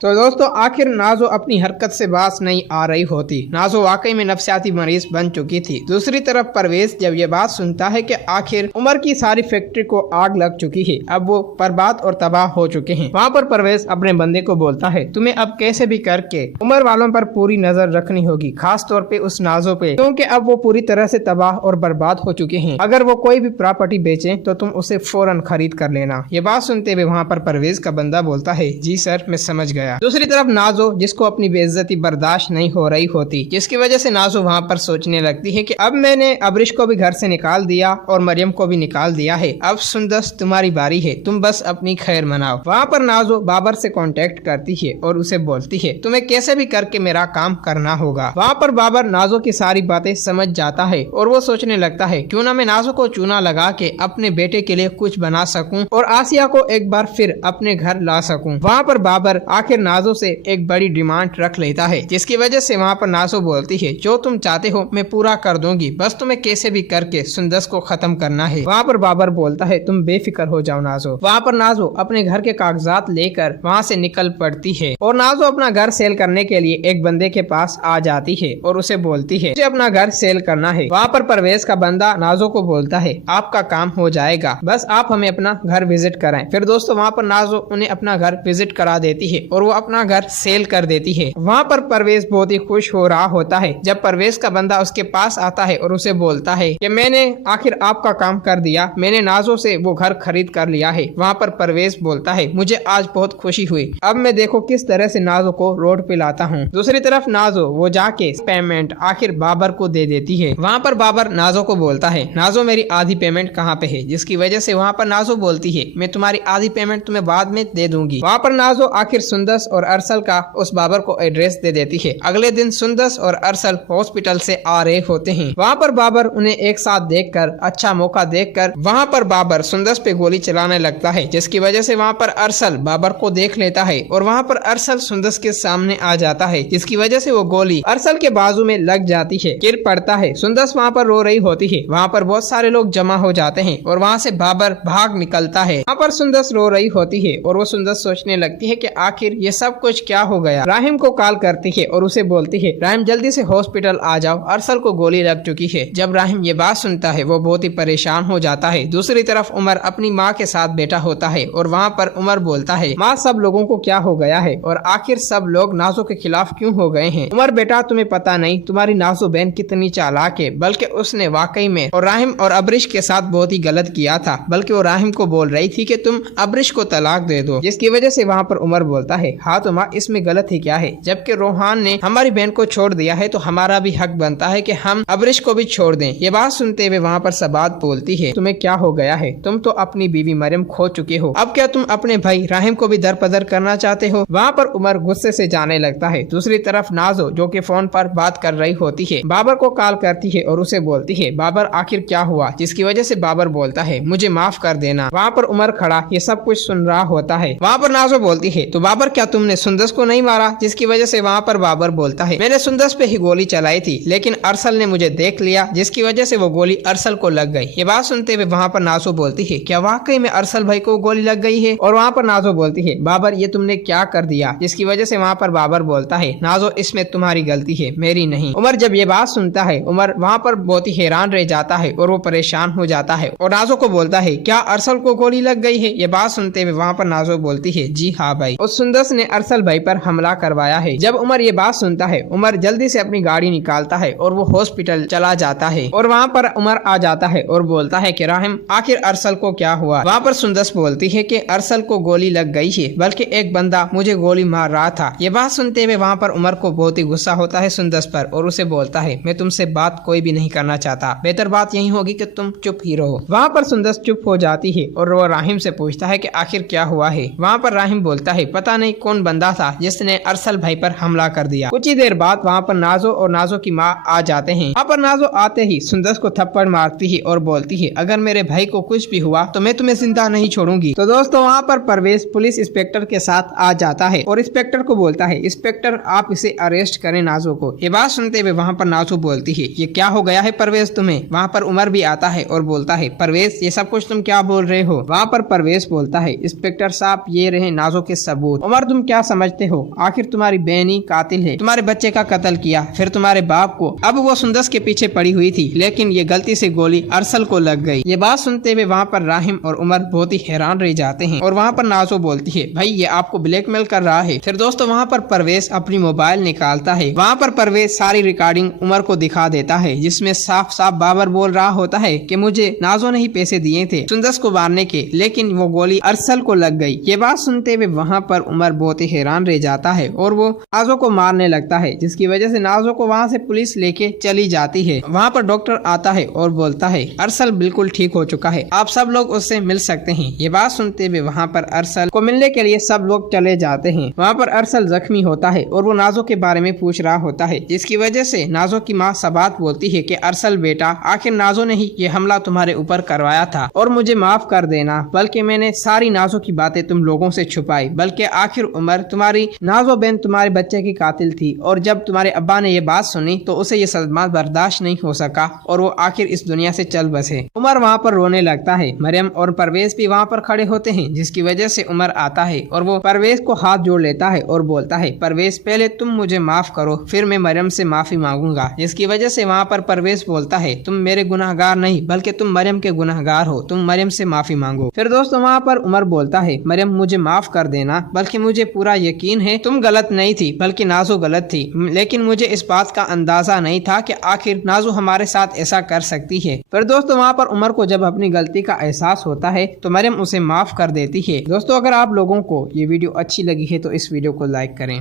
तो दोस्तों आखिर नाजो अपनी हरकत से बाज नहीं आ रही होती। नाजो वाकई में नफसियाती मरीज बन चुकी थी। दूसरी तरफ परवेज जब ये बात सुनता है कि आखिर उमर की सारी फैक्ट्री को आग लग चुकी है, अब वो बर्बाद और तबाह हो चुके हैं, वहाँ पर परवेज अपने बंदे को बोलता है तुम्हें अब कैसे भी करके उमर वालों पर पूरी नजर रखनी होगी, खास तौर पे उस नाजो पे, क्योंकि अब वो पूरी तरह से तबाह और बर्बाद हो चुके हैं। अगर वो कोई भी प्रॉपर्टी बेचे तो तुम उसे फौरन खरीद कर लेना। ये बात सुनते हुए वहाँ पर परवेज का बंदा बोलता है जी सर, मैं समझ गया। दूसरी तरफ नाजो जिसको अपनी बेइज्जती बर्दाश्त नहीं हो रही होती, जिसकी वजह से नाजो वहाँ पर सोचने लगती है कि अब मैंने अब्रिश को भी घर से निकाल दिया और मरियम को भी निकाल दिया है, अब सुंदस तुम्हारी बारी है, तुम बस अपनी खैर मनाओ। वहाँ पर नाजो बाबर से कांटेक्ट करती है और उसे बोलती है तुम्हें कैसे भी करके मेरा काम करना होगा। वहाँ पर बाबर नाजो की सारी बातें समझ जाता है और वो सोचने लगता है क्यों ना मैं नाजो को चूना लगा के अपने बेटे के लिए कुछ बना सकूं और आसिया को एक बार फिर अपने घर ला सकूं। वहाँ पर बाबर आखिर नाजो से एक बड़ी डिमांड रख लेता है, जिसकी वजह से वहाँ पर नाजो बोलती है जो तुम चाहते हो मैं पूरा कर दूंगी, बस तुम्हें कैसे भी करके सुंदस को खत्म करना है। वहाँ पर बाबर बोलता है तुम बेफिक्र हो जाओ नाजो। वहाँ पर नाजो अपने घर के कागजात लेकर वहाँ से निकल पड़ती है और नाजो अपना घर सेल करने के लिए एक बंदे के पास आ जाती है और उसे बोलती है मुझे अपना घर सेल करना है। वहाँ पर परवेज का बंदा नाजो को बोलता है आपका काम हो जाएगा, बस आप हमें अपना घर विजिट कराएं। फिर दोस्तों वहाँ पर नाजो उन्हें अपना घर विजिट करा देती है और वो अपना घर सेल कर देती है। वहाँ पर परवेज बहुत ही खुश हो रहा होता है जब परवेज का बंदा उसके पास आता है और उसे बोलता है कि मैंने आखिर आपका काम कर दिया, मैंने नाजो से वो घर खरीद कर लिया है। वहाँ पर परवेज बोलता है मुझे आज बहुत खुशी हुई, अब मैं देखो किस तरह से नाजो को रोड पे लाता हूँ। दूसरी तरफ नाजो वो जाके पेमेंट आखिर बाबर को दे देती है। वहाँ पर बाबर नाजो को बोलता है नाजो मेरी आधी पेमेंट कहाँ पे है, जिसकी वजह से वहाँ पर नाजो बोलती है मैं तुम्हारी आधी पेमेंट तुम्हें बाद में दे दूंगी। वहाँ पर नाजो आखिर सुंदस और अरसल का उस बाबर को एड्रेस दे देती है। अगले दिन सुंदस और अरसल हॉस्पिटल से आ रहे होते हैं। वहाँ पर बाबर उन्हें एक साथ देखकर अच्छा मौका देखकर वहाँ पर बाबर सुंदस पे गोली चलाने लगता है, जिसकी वजह से वहाँ पर अरसल बाबर को देख लेता है और वहाँ पर अरसल सुंदस के सामने आ जाता है, जिसकी वजह से वो गोली अरसल के बाजू में लग जाती है, गिर पड़ता है। सुंदस वहाँ पर रो रही होती है। वहाँ पर बहुत सारे लोग जमा हो जाते हैं और वहाँ से बाबर भाग निकलता है। वहाँ पर सुंदस रो रही होती है और वो सुंदस सोचने लगती है कि आखिर ये सब कुछ क्या हो गया। राहिम को कॉल करती है और उसे बोलती है राहिम जल्दी से हॉस्पिटल आ जाओ, अरसल को गोली लग चुकी है। जब राहिम ये बात सुनता है वो बहुत ही परेशान हो जाता है। दूसरी तरफ उमर अपनी माँ के साथ बैठा होता है और वहाँ पर उमर बोलता है माँ सब लोगों को क्या हो गया है और आखिर सब लोग नाजो के खिलाफ क्यों हो गए हैं। उमर बेटा तुम्हें पता नहीं तुम्हारी नाजो बहन कितनी चालाक है, बल्कि उसने वाकई में और राहिम और अब्रिश के साथ बहुत ही गलत किया था, बल्कि वो राहिम को बोल रही थी कि तुम अब्रिश को तलाक दे दो, जिसकी वजह से वहाँ पर उमर बोलता है हाँ तो माँ इसमें गलत ही क्या है, जबकि रोहान ने हमारी बहन को छोड़ दिया है तो हमारा भी हक बनता है कि हम अब्रिश को भी छोड़ दें। ये बात सुनते हुए वहाँ पर सबात बोलती है तुम्हें क्या हो गया है, तुम तो अपनी बीवी मरियम खो चुके हो, अब क्या तुम अपने भाई राहिम को भी दरपदर करना चाहते हो। वहाँ पर उमर गुस्से से जाने लगता है। दूसरी तरफ नाजो जो कि फोन पर बात कर रही होती है बाबर को कॉल करती है और उसे बोलती है बाबर आखिर क्या हुआ, जिसकी वजह से बाबर बोलता है मुझे माफ कर देना। वहाँ पर उमर खड़ा ये सब कुछ सुन रहा होता है। वहाँ पर नाजो बोलती है तो बाबर क्या तुमने सुंदस को नहीं मारा, जिसकी वजह से वहाँ पर बाबर बोलता है मैंने सुंदस पे ही गोली चलाई थी लेकिन अरसल ने मुझे देख लिया, जिसकी वजह से वो गोली अरसल को लग गई। ये बात सुनते हुए वहाँ पर नाजो बोलती है क्या वाकई में अरसल भाई को गोली लग गई है, और वहाँ पर नाजो बोलती है बाबर ये तुमने क्या कर दिया, जिसकी वजह से वहाँ पर बाबर बोलता है नाजो इसमें तुम्हारी गलती है मेरी नहीं। उमर जब ये बात सुनता है उमर वहाँ पर बहुत ही हैरान रह जाता है और वो परेशान हो जाता है और नाजो को बोलता है क्या अरसल को गोली लग गई है। ये बात सुनते हुए वहाँ पर नाजो बोलती है जी हाँ भाई, उस सुंदस ने अरसल भाई पर हमला करवाया है। जब उमर ये बात सुनता है उमर जल्दी से अपनी गाड़ी निकालता है और वो हॉस्पिटल चला जाता है और वहाँ पर उमर आ जाता है और बोलता है कि राहिम आखिर अरसल को क्या हुआ। वहाँ पर सुंदस बोलती है कि अरसल को गोली लग गई है, बल्कि एक बंदा मुझे गोली मार रहा था। ये बात सुनते हुए वहाँ पर उमर को बहुत ही गुस्सा होता है सुंदस पर और उसे बोलता है मैं तुमसे बात कोई भी नहीं करना चाहता, बेहतर बात यही होगी कि तुम चुप ही रहो। वहाँ पर सुंदस चुप हो जाती है और वो राहिम से पूछता है कि आखिर क्या हुआ है। वहाँ पर राहिम बोलता है पता नहीं कौन बंदा था जिसने अरसल भाई पर हमला कर दिया। कुछ ही देर बाद वहाँ पर नाजो और नाजो की माँ आ जाते हैं। वहाँ पर नाजो आते ही सुंदस को थप्पड़ मारती है और बोलती है अगर मेरे भाई को कुछ भी हुआ तो मैं तुम्हें जिंदा नहीं छोड़ूंगी। तो दोस्तों वहाँ पर परवेज पुलिस इंस्पेक्टर के साथ आ जाता है और इंस्पेक्टर को बोलता है इंस्पेक्टर आप इसे अरेस्ट करें नाजो को। ये बात सुनते हुए वहाँ पर नाजो बोलती है ये क्या हो गया है परवेज तुम्हें। वहाँ पर उमर भी आता है और बोलता है परवेज ये सब कुछ तुम क्या बोल रहे हो। वहाँ पर परवेज बोलता है इंस्पेक्टर साहब ये रहे नाजो के सबूत। उमर तुम क्या समझते हो? आखिर तुम्हारी बहन ही कातिल है, तुम्हारे बच्चे का कत्ल किया, फिर तुम्हारे बाप को। अब वो सुंदस के पीछे पड़ी हुई थी, लेकिन ये गलती से गोली अरसल को लग गई। ये बात सुनते हुए वहाँ पर राहिम और उमर बहुत ही हैरान रह जाते हैं और वहाँ पर नाजो बोलती है, भाई ये आपको ब्लैकमेल कर रहा है। फिर दोस्तों वहाँ पर परवेज अपनी मोबाइल निकालता है। वहाँ पर परवेज सारी रिकॉर्डिंग उमर को दिखा देता है, जिसमें साफ साफ बाबर बोल रहा होता है कि मुझे नाजो ने ही पैसे दिए थे सुंदस को मारने के, लेकिन वो गोली अरसल को लग गई। ये बात सुनते हुए वहाँ पर उमर बहुत ही हैरान रह जाता है और वो नाजो को मारने लगता है, जिसकी वजह से नाजो को वहाँ से पुलिस लेके चली जाती है। वहाँ पर डॉक्टर आता है और बोलता है अरसल बिल्कुल ठीक हो चुका है, आप सब लोग उससे मिल सकते हैं। ये बात सुनते हुए वहाँ पर अरसल को मिलने के लिए सब लोग चले जाते हैं। वहाँ पर अरसल जख्मी होता है और वो नाजो के बारे में पूछ रहा होता है, जिसकी वजह से नाजो की माँ सबात बोलती है कि अरसल बेटा, आखिर नाजो ने ही ये हमला तुम्हारे ऊपर करवाया था और मुझे माफ कर देना, बल्कि मैंने सारी नाजो की बातें तुम लोगों से छुपाई, बल्कि आखिर उमर तुम्हारी नाजो बहन तुम्हारे बच्चे की कातिल थी और जब तुम्हारे अब्बा ने ये बात सुनी तो उसे ये सदमा बर्दाश्त नहीं हो सका और वो आखिर इस दुनिया से चल बसे। उमर वहाँ पर रोने लगता है। मरियम और परवेज भी वहाँ पर खड़े होते हैं, जिसकी वजह से उमर आता है और वो परवेज को हाथ जोड़ लेता है और बोलता है, परवेज पहले तुम मुझे माफ करो, फिर मैं मरियम से माफी मांगूंगा। जिसकी वजह से वहाँ पर परवेज बोलता है, तुम मेरे गुनाहगार नहीं बल्कि तुम मरियम के गुनाहगार हो, तुम मरियम से माफी मांगो। फिर दोस्तों वहाँ पर उमर बोलता है, मरियम मुझे माफ कर देना, बल्कि मुझे पूरा यकीन है तुम गलत नहीं थी बल्कि नाजो गलत थी, लेकिन मुझे इस बात का अंदाजा नहीं था कि आखिर नाजो हमारे साथ ऐसा कर सकती है। फिर दोस्तों वहाँ पर उमर को जब अपनी गलती का एहसास होता है तो मरियम उसे माफ कर देती है। दोस्तों अगर आप लोगों को ये वीडियो अच्छी लगी है तो इस वीडियो को लाइक करें।